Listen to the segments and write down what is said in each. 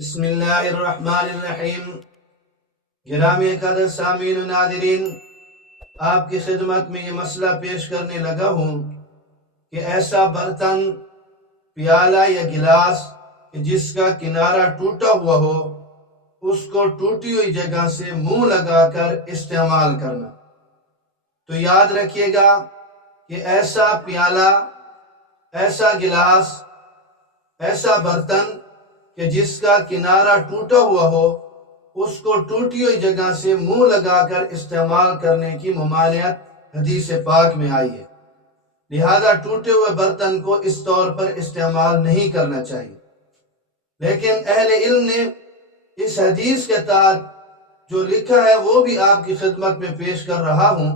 بسم اللہ الرحمن الرحیم۔ گرامی قدر سامعین و ناظرین، آپ کی خدمت میں یہ مسئلہ پیش کرنے لگا ہوں کہ ایسا برتن، پیالہ یا گلاس کہ جس کا کنارہ ٹوٹا ہوا ہو، اس کو ٹوٹی ہوئی جگہ سے منہ لگا کر استعمال کرنا۔ تو یاد رکھیے گا کہ ایسا پیالہ، ایسا گلاس، ایسا برتن کہ جس کا کنارہ ٹوٹا ہوا ہو، اس کو ٹوٹی ہوئی جگہ سے منہ لگا کر استعمال کرنے کی ممانعت حدیث پاک میں آئی ہے۔ لہذا ٹوٹے ہوئے برتن کو اس طور پر استعمال نہیں کرنا چاہیے۔ لیکن اہل علم نے اس حدیث کے تحت جو لکھا ہے وہ بھی آپ کی خدمت میں پیش کر رہا ہوں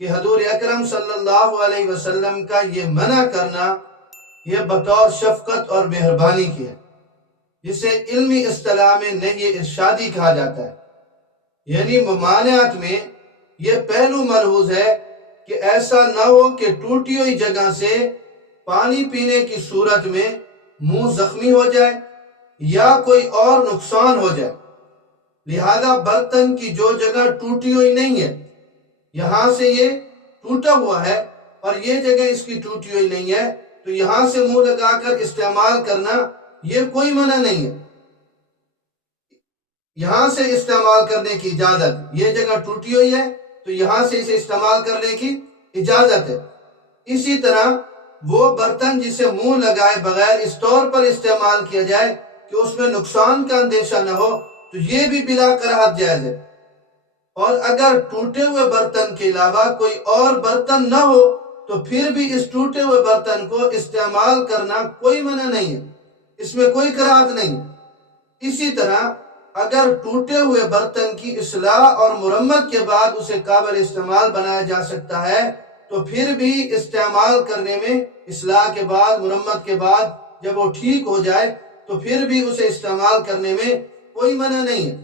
کہ حضور اکرم صلی اللہ علیہ وسلم کا یہ منع کرنا، یہ بطور شفقت اور مہربانی کی ہے، جسے علمی اصطلاح میں نہی ارشادی کہا جاتا ہے۔ یعنی ممانعت میں یہ پہلو ملحوظ ہے کہ ایسا نہ ہو کہ ٹوٹی ہوئی جگہ سے پانی پینے کی صورت میں منہ زخمی ہو جائے یا کوئی اور نقصان ہو جائے۔ لہذا برتن کی جو جگہ ٹوٹی ہوئی نہیں ہے، یہاں سے یہ ٹوٹا ہوا ہے اور یہ جگہ اس کی ٹوٹی ہوئی نہیں ہے، تو یہاں سے منہ لگا کر استعمال کرنا یہ کوئی منع نہیں ہے۔ یہاں سے استعمال کرنے کی اجازت، یہ جگہ ٹوٹی ہوئی ہے تو یہاں سے اسے استعمال کرنے کی اجازت ہے۔ اسی طرح وہ برتن جسے منہ لگائے بغیر اس طور پر استعمال کیا جائے کہ اس میں نقصان کا اندیشہ نہ ہو، تو یہ بھی بلا کراہت جائز ہے۔ اور اگر ٹوٹے ہوئے برتن کے علاوہ کوئی اور برتن نہ ہو تو پھر بھی اس ٹوٹے ہوئے برتن کو استعمال کرنا کوئی منع نہیں ہے، اس میں کوئی کراہت نہیں۔ اسی طرح اگر ٹوٹے ہوئے برتن کی اصلاح اور مرمت کے بعد اسے قابل استعمال بنایا جا سکتا ہے تو پھر بھی استعمال کرنے میں، اصلاح کے بعد، مرمت کے بعد جب وہ ٹھیک ہو جائے تو پھر بھی اسے استعمال کرنے میں کوئی منع نہیں ہے،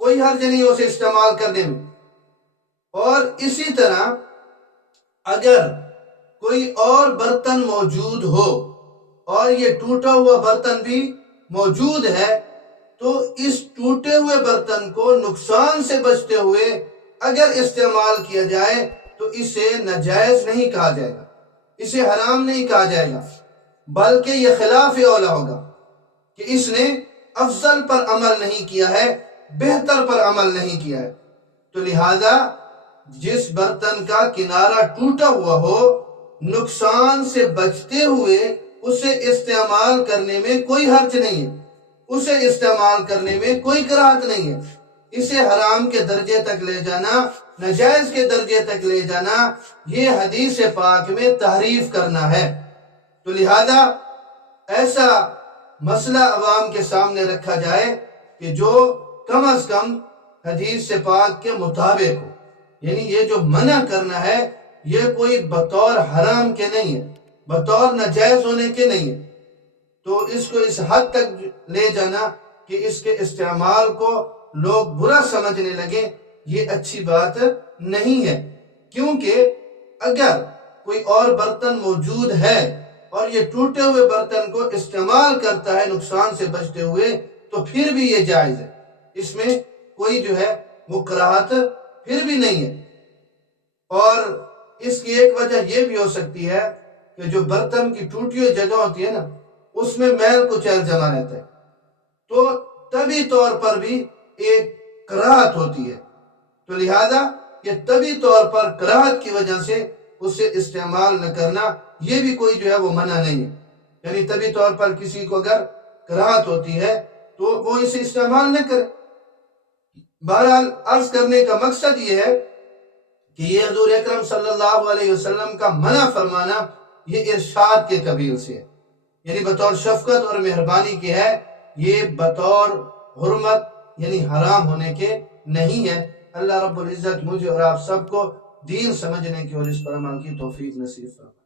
کوئی حرج نہیں اسے استعمال کرنے میں۔ اور اسی طرح اگر کوئی اور برتن موجود ہو اور یہ ٹوٹا ہوا برتن بھی موجود ہے، تو اس ٹوٹے ہوئے برتن کو نقصان سے بچتے ہوئے اگر استعمال کیا جائے تو اسے ناجائز نہیں کہا جائے گا، اسے حرام نہیں کہا جائے گا، بلکہ یہ خلاف اولا ہوگا کہ اس نے افضل پر عمل نہیں کیا ہے، بہتر پر عمل نہیں کیا ہے۔ تو لہذا جس برتن کا کنارہ ٹوٹا ہوا ہو، نقصان سے بچتے ہوئے اسے استعمال کرنے میں کوئی حرج نہیں ہے، اسے استعمال کرنے میں کوئی کراہت نہیں ہے۔ اسے حرام کے درجے تک لے جانا، ناجائز کے درجے تک لے جانا، یہ حدیث پاک میں تحریف کرنا ہے۔ تو لہذا ایسا مسئلہ عوام کے سامنے رکھا جائے کہ جو کم از کم حدیث پاک کے مطابق ہو۔ یعنی یہ جو منع کرنا ہے یہ کوئی بطور حرام کے نہیں ہے، بطور ناجائز ہونے کے نہیں ہے۔ تو اس کو اس حد تک لے جانا کہ اس کے استعمال کو لوگ برا سمجھنے لگیں، یہ اچھی بات نہیں ہے۔ کیونکہ اگر کوئی اور برتن موجود ہے اور یہ ٹوٹے ہوئے برتن کو استعمال کرتا ہے نقصان سے بچتے ہوئے تو پھر بھی یہ جائز ہے، اس میں کوئی جو ہے وہ کراہت پھر بھی نہیں ہے۔ اور اس کی ایک وجہ یہ بھی ہو سکتی ہے کہ جو برتن کی ٹوٹی ہوئی جگہ ہوتی ہے نا، اس میں میل کچیل جمع رہتا ہے، تو طبی طور پر بھی ایک کراہت ہوتی ہے۔ تو لہذا یہ طبی طور پر کراہت کی وجہ سے اسے استعمال نہ کرنا، یہ بھی کوئی جو ہے وہ منع نہیں ہے۔ یعنی طبی طور پر کسی کو اگر کراہت ہوتی ہے تو وہ اسے استعمال نہ کرے۔ بہرحال عرض کرنے کا مقصد یہ ہے کہ یہ حضور اکرم صلی اللہ علیہ وسلم کا منع فرمانا یہ ارشاد کے قبیل سے ہے، یعنی بطور شفقت اور مہربانی کی ہے، یہ بطور حرمت یعنی حرام ہونے کے نہیں ہے۔ اللہ رب العزت مجھے اور آپ سب کو دین سمجھنے کی اور اس پر عمل کی توفیق نصیب فرمائے۔